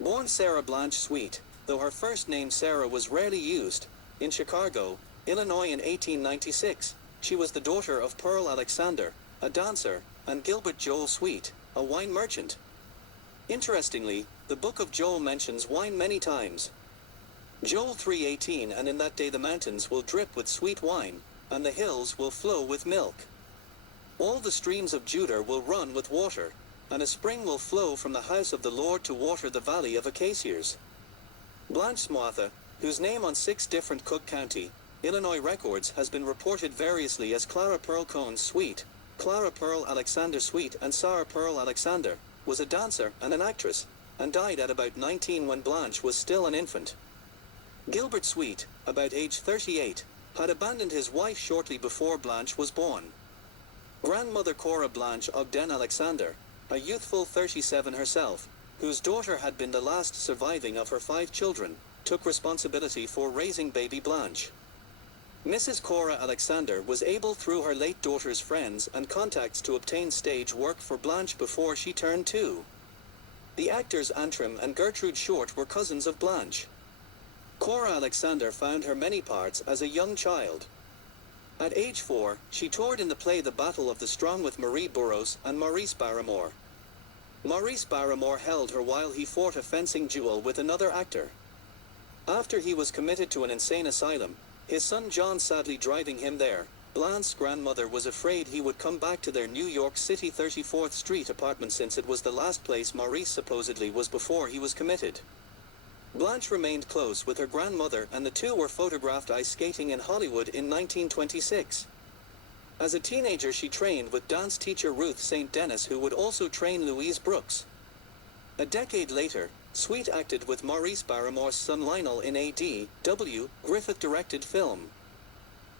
Born Sarah Blanche Sweet, though her first name Sarah was rarely used, in Chicago, Illinois in 1896, she was the daughter of Pearl Alexander, a dancer, and Gilbert Joel Sweet, a wine merchant. Interestingly, the Book of Joel mentions wine many times. Joel 3:18, and in that day the mountains will drip with sweet wine, and the hills will flow with milk. All the streams of Judah will run with water, and a spring will flow from the house of the Lord to water the valley of acacias. Blanche Sweet, whose name on 6 different Cook County, Illinois records has been reported variously as Clara Pearl Cohn Sweet, Clara Pearl Alexander Sweet, and Sarah Pearl Alexander, was a dancer and an actress, and died at about 19 when Blanche was still an infant. Gilbert Sweet, about age 38, had abandoned his wife shortly before Blanche was born. Grandmother Cora Blanche Ogden Alexander, a youthful 37 herself, whose daughter had been the last surviving of her 5 children, took responsibility for raising baby Blanche. Mrs. Cora Alexander was able through her late daughter's friends and contacts to obtain stage work for Blanche before she turned 2. The actors Antrim and Gertrude Short were cousins of Blanche. Cora Alexander found her many parts as a young child. At age 4, she toured in the play The Battle of the Strong with Marie Burroughs and Maurice Barrymore. Maurice Barrymore held her while he fought a fencing duel with another actor. After he was committed to an insane asylum, his son John sadly driving him there, Blanche's grandmother was afraid he would come back to their New York City 34th Street apartment since it was the last place Maurice supposedly was before he was committed. Blanche remained close with her grandmother, and the two were photographed ice skating in Hollywood in 1926. As a teenager she trained with dance teacher Ruth St. Denis, who would also train Louise Brooks. A decade later, Sweet acted with Maurice Barrymore's son Lionel in a D.W. Griffith-directed film.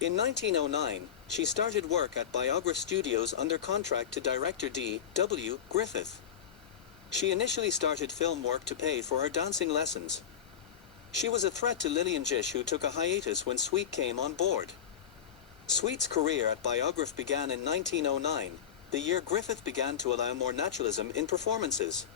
In 1909, she started work at Biograph Studios under contract to director D.W. Griffith. She initially started film work to pay for her dancing lessons. She was a threat to Lillian Gish, who took a hiatus when Sweet came on board. Sweet's career at Biograph began in 1909, the year Griffith began to allow more naturalism in performances.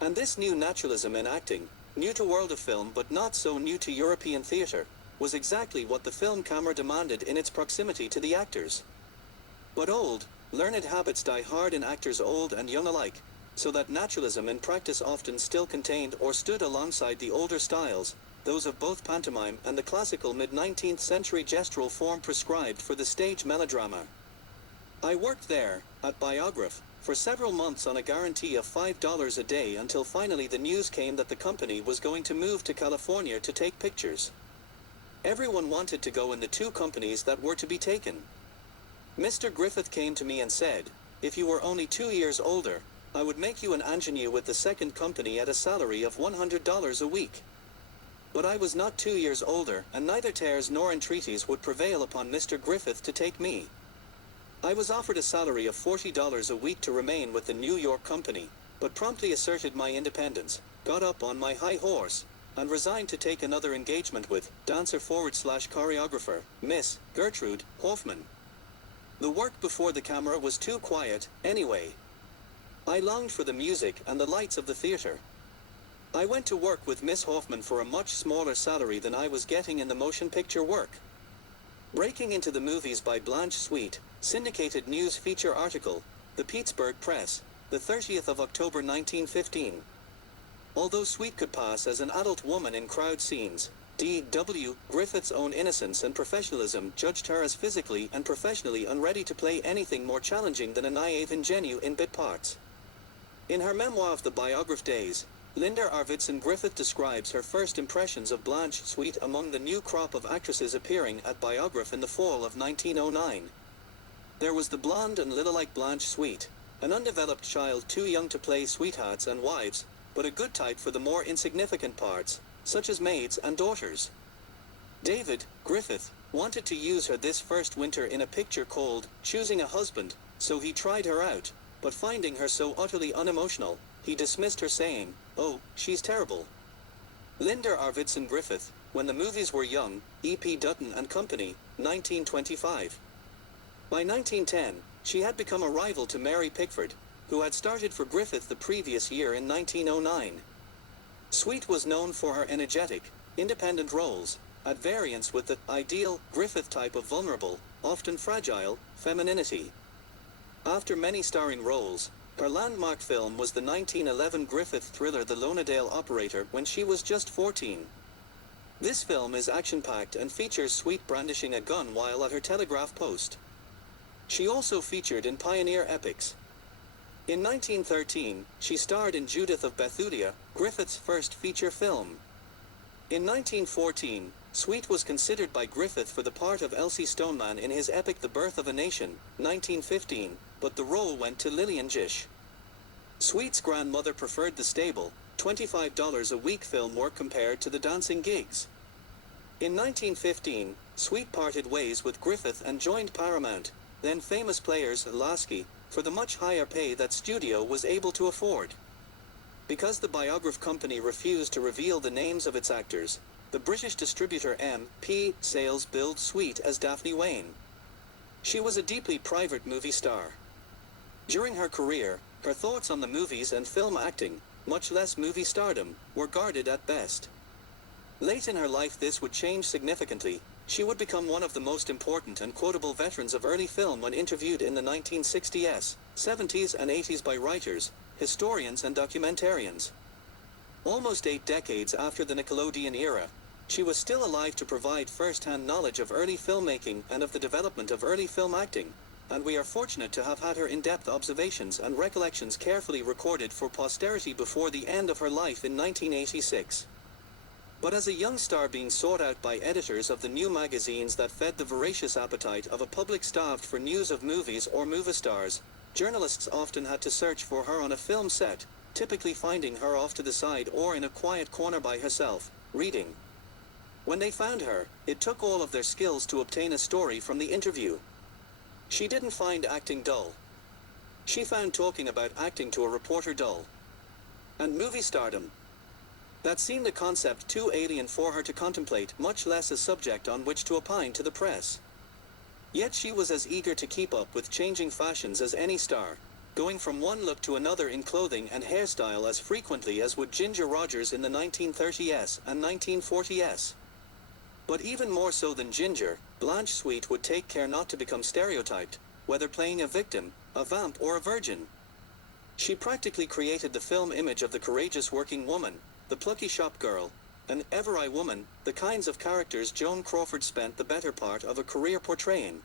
And this new naturalism in acting, new to world of film but not so new to European theatre, was exactly what the film camera demanded in its proximity to the actors. But old, learned habits die hard in actors old and young alike, so that naturalism in practice often still contained or stood alongside the older styles, those of both pantomime and the classical mid-19th century gestural form prescribed for the stage melodrama. I worked there, at Biograph, for several months on a guarantee of $5 a day until finally the news came that the company was going to move to California to take pictures. Everyone wanted to go in the 2 companies that were to be taken. Mr. Griffith came to me and said, "If you were only 2 years older, I would make you an ingenue with the second company at a salary of $100 a week." But I was not 2 years older, and neither terms nor entreaties would prevail upon Mr. Griffith to take me. I was offered a salary of $40 a week to remain with the New York company, but promptly asserted my independence, got up on my high horse, and resigned to take another engagement with dancer/choreographer, Miss Gertrude Hoffman. The work before the camera was too quiet, anyway. I longed for the music and the lights of the theater. I went to work with Miss Hoffman for a much smaller salary than I was getting in the motion picture work. Breaking into the movies by Blanche Sweet, syndicated news feature article, The Pittsburgh Press, the 30th of October 1915. Although Sweet could pass as an adult woman in crowd scenes, D.W. Griffith's own innocence and professionalism judged her as physically and professionally unready to play anything more challenging than a naive ingenue in bit parts. In her memoir of the Biograph days, Linda Arvidsson Griffith describes her first impressions of Blanche Sweet among the new crop of actresses appearing at Biograph in the fall of 1909. There was the blonde and lilac Blanche Sweet, an undeveloped child too young to play sweethearts and wives, but a good type for the more insignificant parts, such as maids and daughters. David Griffith wanted to use her this first winter in a picture called Choosing a Husband, so he tried her out, but finding her so utterly unemotional, he dismissed her saying, "Oh, she's terrible." Linda Arvidsson Griffith, When the Movies Were Young, E.P. Dutton and Company, 1925. By 1910, she had become a rival to Mary Pickford, who had started for Griffith the previous year in 1909. Sweet was known for her energetic, independent roles, at variance with the ideal Griffith type of vulnerable, often fragile, femininity. After many starring roles, her landmark film was the 1911 Griffith thriller The Lonadale Operator when she was just 14. This film is action-packed and features Sweet brandishing a gun while at her telegraph post. She also featured in pioneer epics. In 1913, she starred in Judith of Bethulia, Griffith's first feature film. In 1914, Sweet was considered by Griffith for the part of Elsie Stoneman in his epic The Birth of a Nation, 1915, but the role went to Lillian Gish. Sweet's grandmother preferred the stable, $25 a week film work compared to the dancing gigs. In 1915, Sweet parted ways with Griffith and joined Paramount, then famous players Lasky, for the much higher pay that studio was able to afford. Because the Biograph company refused to reveal the names of its actors, the British distributor M.P. Sales billed Sweet as Daphne Wayne. She was a deeply private movie star. During her career, her thoughts on the movies and film acting, much less movie stardom, were guarded at best. Late in her life this would change significantly. She would become one of the most important and quotable veterans of early film when interviewed in the 1960s, 70s and 80s by writers, historians and documentarians. Almost 8 decades after the Nickelodeon era, she was still alive to provide first-hand knowledge of early filmmaking and of the development of early film acting, and we are fortunate to have had her in-depth observations and recollections carefully recorded for posterity before the end of her life in 1986. But as a young star being sought out by editors of the new magazines that fed the voracious appetite of a public starved for news of movies or movie stars, journalists often had to search for her on a film set, typically finding her off to the side or in a quiet corner by herself, reading. When they found her, it took all of their skills to obtain a story from the interview. She didn't find acting dull. She found talking about acting to a reporter dull. And movie stardom. That seemed a concept too alien for her to contemplate, much less a subject on which to opine to the press. Yet she was as eager to keep up with changing fashions as any star, going from one look to another in clothing and hairstyle as frequently as would Ginger Rogers in the 1930s and 1940s. But even more so than Ginger, Blanche Sweet would take care not to become stereotyped, whether playing a victim, a vamp or a virgin. She practically created the film image of the courageous working woman, the plucky shop girl, an ever-eye woman, the kinds of characters Joan Crawford spent the better part of a career portraying.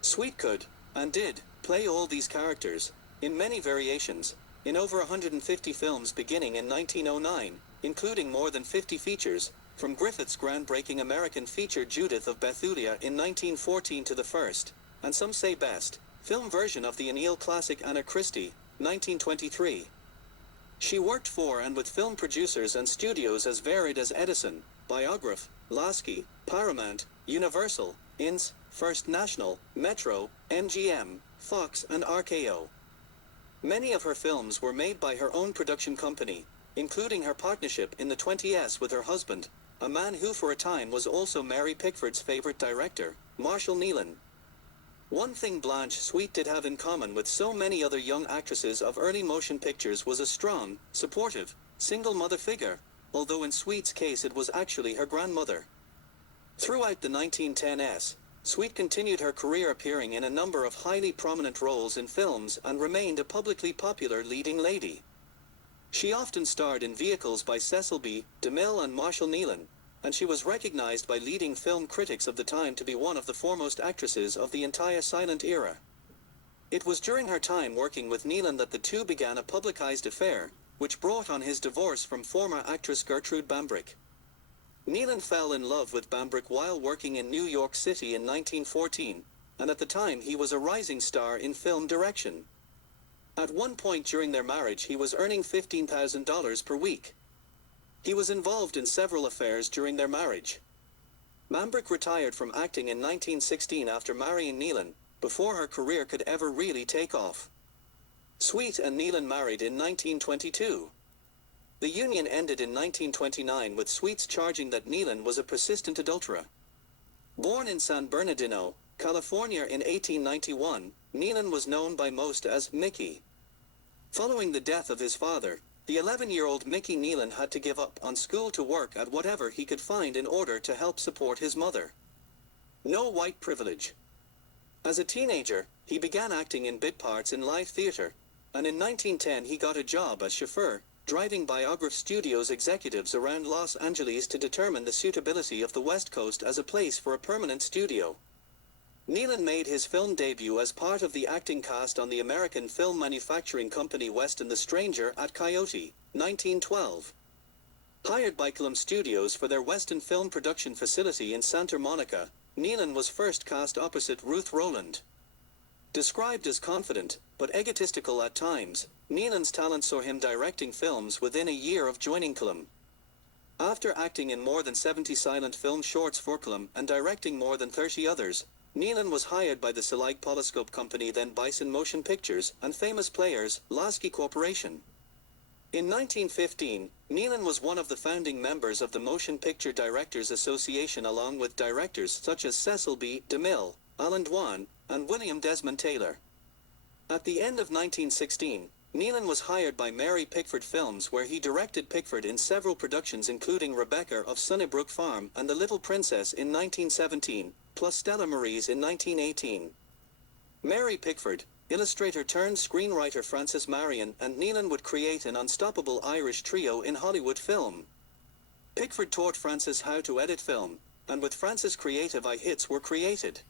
Sweet could, and did, play all these characters, in many variations, in over 150 films beginning in 1909, including more than 50 features, from Griffith's groundbreaking American feature Judith of Bethulia in 1914 to the first, and some say best, film version of the O'Neill classic Anna Christie, 1923. She worked for and with film producers and studios as varied as Edison, Biograph, Lasky, Paramount, Universal, Ince, First National, Metro, MGM, Fox and RKO. Many of her films were made by her own production company, including her partnership in the 20s with her husband, a man who for a time was also Mary Pickford's favorite director, Marshall Neilan. One thing Blanche Sweet did have in common with so many other young actresses of early motion pictures was a strong, supportive, single mother figure, although in Sweet's case it was actually her grandmother. Throughout the 1910s, Sweet continued her career appearing in a number of highly prominent roles in films and remained a publicly popular leading lady. She often starred in vehicles by Cecil B. DeMille and Marshall Neilan, and she was recognized by leading film critics of the time to be one of the foremost actresses of the entire silent era. It was during her time working with Neilan that the two began a publicized affair, which brought on his divorce from former actress Gertrude Bambrick. Neilan fell in love with Bambrick while working in New York City in 1914, and at the time he was a rising star in film direction. At one point during their marriage he was earning $15,000 per week. He was involved in several affairs during their marriage. Bambrick retired from acting in 1916 after marrying Neilan, before her career could ever really take off. Sweet and Neilan married in 1922. The union ended in 1929 with Sweet's charging that Neilan was a persistent adulterer. Born in San Bernardino, California in 1891, Neilan was known by most as Mickey. Following the death of his father, the 11-year-old Mickey Neilan had to give up on school to work at whatever he could find in order to help support his mother. No white privilege. As a teenager, he began acting in bit parts in live theater, and in 1910 he got a job as chauffeur, driving Biograph Studios executives around Los Angeles to determine the suitability of the West Coast as a place for a permanent studio. Neilan made his film debut as part of the acting cast on the American film manufacturing company West and the Stranger at Coyote, 1912. Hired by Column Studios for their Western film production facility in Santa Monica, Neilan was first cast opposite Ruth Rowland. Described as confident, but egotistical at times, Neilan's talent saw him directing films within a year of joining Column. After acting in more than 70 silent film shorts for Column and directing more than 30 others, Neilan was hired by the Selike Polyscope company, then Bison Motion Pictures, and Famous Players, Lasky Corporation. In 1915, Neilan was one of the founding members of the Motion Picture Directors Association, along with directors such as Cecil B. DeMille, Alan Dwan, and William Desmond Taylor. At the end of 1916, Neilan was hired by Mary Pickford Films, where he directed Pickford in several productions including Rebecca of Sunnybrook Farm and The Little Princess in 1917, plus Stella Maris in 1918. Mary Pickford, illustrator turned screenwriter Francis Marion, and Neilan would create an unstoppable Irish trio in Hollywood film. Pickford taught Francis how to edit film, and with Francis' creative eye, hits were created.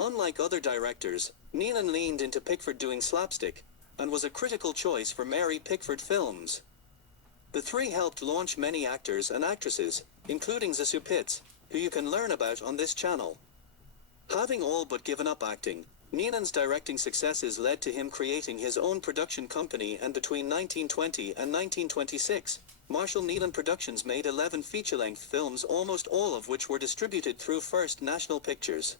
Unlike other directors, Neilan leaned into Pickford doing slapstick, and was a critical choice for Mary Pickford Films. The three helped launch many actors and actresses, including Zazu Pitts, who you can learn about on this channel. Having all but given up acting, Neilan's directing successes led to him creating his own production company, and between 1920 and 1926, Marshall Neilan Productions made 11 feature-length films, almost all of which were distributed through First National Pictures.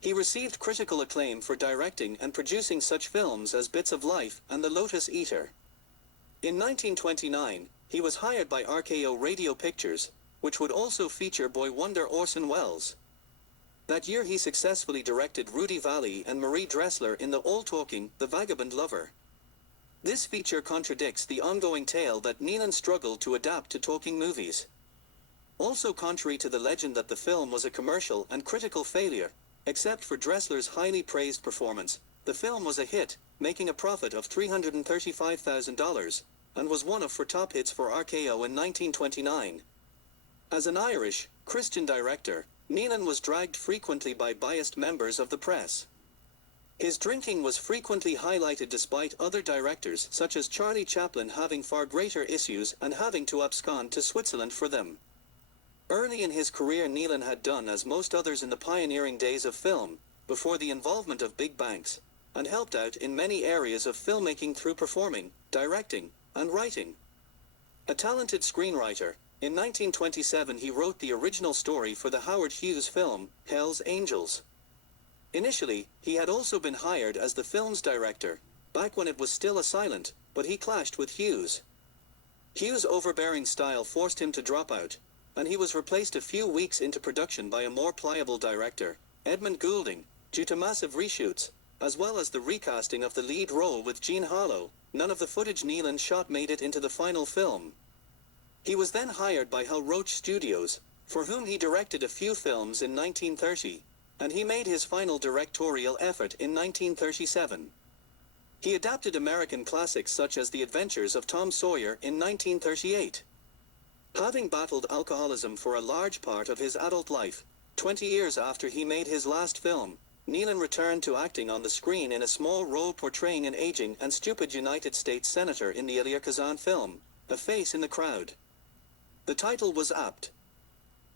He received critical acclaim for directing and producing such films as Bits of Life and The Lotus Eater. In 1929, he was hired by RKO Radio Pictures, which would also feature boy wonder Orson Welles. That year he successfully directed Rudy Vallee and Marie Dressler in the all-talking The Vagabond Lover. This feature contradicts the ongoing tale that Neilan struggled to adapt to talking movies. Also contrary to the legend that the film was a commercial and critical failure, except for Dressler's highly praised performance, the film was a hit, making a profit of $335,000, and was one of 4 top hits for RKO in 1929. As an Irish, Christian director, Neilan was dragged frequently by biased members of the press. His drinking was frequently highlighted, despite other directors such as Charlie Chaplin having far greater issues and having to abscond to Switzerland for them. Early in his career, Neilan had done as most others in the pioneering days of film, before the involvement of big banks, and helped out in many areas of filmmaking through performing, directing, and writing. A talented screenwriter, in 1927 he wrote the original story for the Howard Hughes film, Hell's Angels. Initially, he had also been hired as the film's director, back when it was still a silent, but he clashed with Hughes. Hughes' overbearing style forced him to drop out, and he was replaced a few weeks into production by a more pliable director, Edmund Goulding, due to massive reshoots, as well as the recasting of the lead role with Jean Harlow. None of the footage Neilan shot made it into the final film. He was then hired by Hal Roach Studios, for whom he directed a few films in 1930, and he made his final directorial effort in 1937. He adapted American classics such as The Adventures of Tom Sawyer in 1938. Having battled alcoholism for a large part of his adult life, 20 years after he made his last film, Neilan returned to acting on the screen in a small role portraying an aging and stupid United States Senator in the Elia Kazan film, A Face in the Crowd. The title was apt.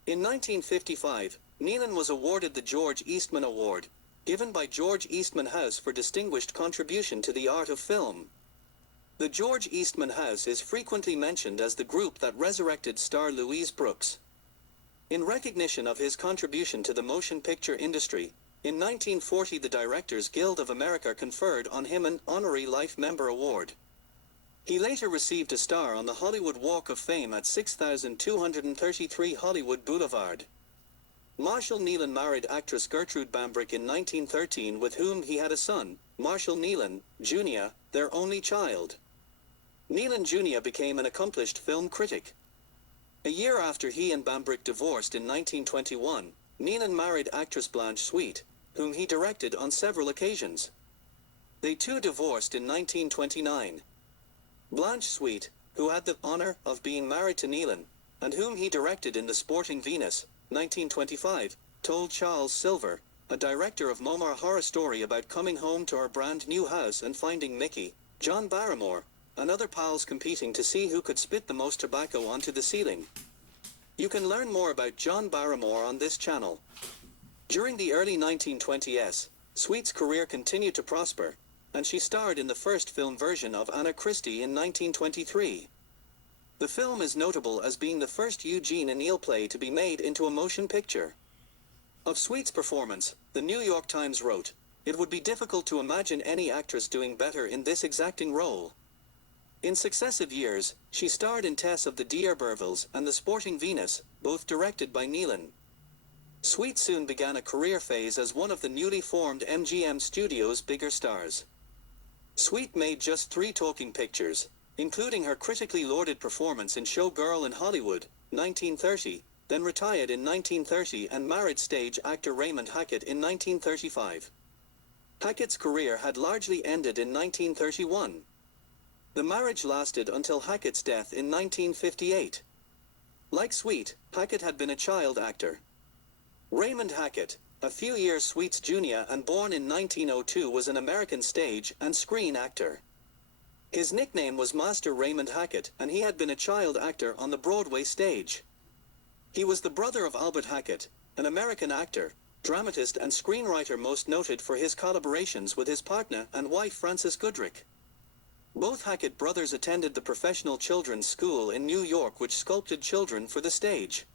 In 1955, Neilan was awarded the George Eastman Award, given by George Eastman House for distinguished contribution to the art of film. The George Eastman House is frequently mentioned as the group that resurrected star Louise Brooks. In recognition of his contribution to the motion picture industry, in 1940 the Directors Guild of America conferred on him an Honorary Life Member Award. He later received a star on the Hollywood Walk of Fame at 6233 Hollywood Boulevard. Marshall Neilan married actress Gertrude Bambrick in 1913, with whom he had a son, Marshall Neilan, Jr., their only child. Neilan Jr. became an accomplished film critic. A year after he and Bambrick divorced in 1921, Neilan married actress Blanche Sweet, whom he directed on several occasions. They too divorced in 1929. Blanche Sweet, who had the honor of being married to Neilan, and whom he directed in The Sporting Venus, 1925, told Charles Silver, a director of Momar Horror Story, about coming home to her brand new house and finding Mickey, John Barrymore, and other pals competing to see who could spit the most tobacco onto the ceiling. You can learn more about John Barrymore on this channel. During the early 1920s, Sweet's career continued to prosper, and she starred in the first film version of Anna Christie in 1923. The film is notable as being the first Eugene O'Neill play to be made into a motion picture. Of Sweet's performance, the New York Times wrote, "It would be difficult to imagine any actress doing better in this exacting role." In successive years, she starred in Tess of the D'Urbervilles and The Sporting Venus, both directed by Neilan. Sweet soon began a career phase as one of the newly formed MGM Studios' bigger stars. Sweet made just 3 talking pictures, including her critically lauded performance in Showgirl in Hollywood, 1930, then retired in 1930 and married stage actor Raymond Hackett in 1935. Hackett's career had largely ended in 1931. The marriage lasted until Hackett's death in 1958. Like Sweet, Hackett had been a child actor. Raymond Hackett, a few years Sweet's junior and born in 1902, was an American stage and screen actor. His nickname was Master Raymond Hackett, and he had been a child actor on the Broadway stage. He was the brother of Albert Hackett, an American actor, dramatist and screenwriter most noted for his collaborations with his partner and wife Frances Goodrich. Both Hackett brothers attended the Professional Children's School in New York, which sculpted children for the stage.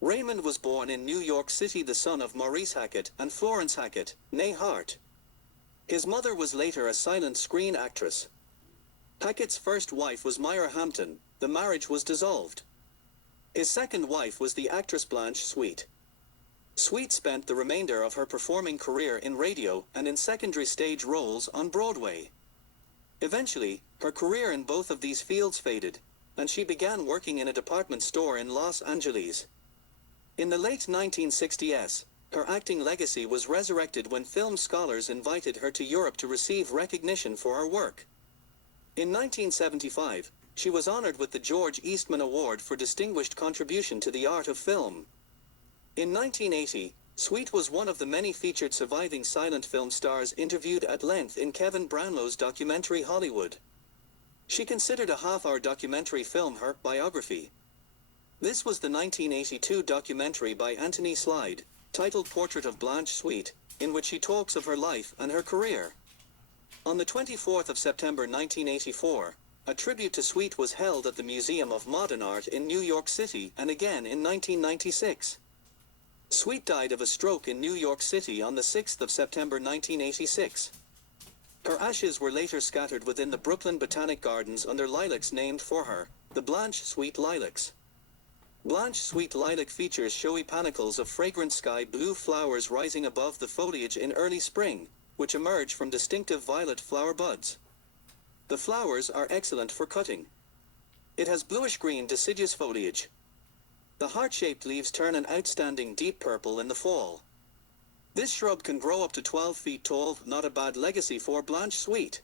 Raymond was born in New York City, the son of Maurice Hackett and Florence Hackett, née Hart. His mother was later a silent screen actress. Hackett's first wife was Myra Hampton. The marriage was dissolved. His second wife was the actress Blanche Sweet. Sweet spent the remainder of her performing career in radio and in secondary stage roles on Broadway. Eventually, her career in both of these fields faded, and she began working in a department store in Los Angeles. In the late 1960s, her acting legacy was resurrected when film scholars invited her to Europe to receive recognition for her work. In 1975, she was honored with the George Eastman Award for Distinguished Contribution to the Art of Film. In 1980, Sweet was one of the many featured surviving silent film stars interviewed at length in Kevin Brownlow's documentary Hollywood. She considered a half-hour documentary film her biography. This was the 1982 documentary by Anthony Slide, titled Portrait of Blanche Sweet, in which she talks of her life and her career. On the 24th of September 1984, a tribute to Sweet was held at the Museum of Modern Art in New York City and again in 1996. Sweet died of a stroke in New York City on the 6th of September 1986. Her ashes were later scattered within the Brooklyn Botanic Gardens under lilacs named for her, the Blanche Sweet lilacs. Blanche Sweet lilac features showy panicles of fragrant sky blue flowers rising above the foliage in early spring, which emerge from distinctive violet flower buds. The flowers are excellent for cutting. It has bluish-green deciduous foliage. The heart-shaped leaves turn an outstanding deep purple in the fall. This shrub can grow up to 12 feet tall, not a bad legacy for Blanche Sweet.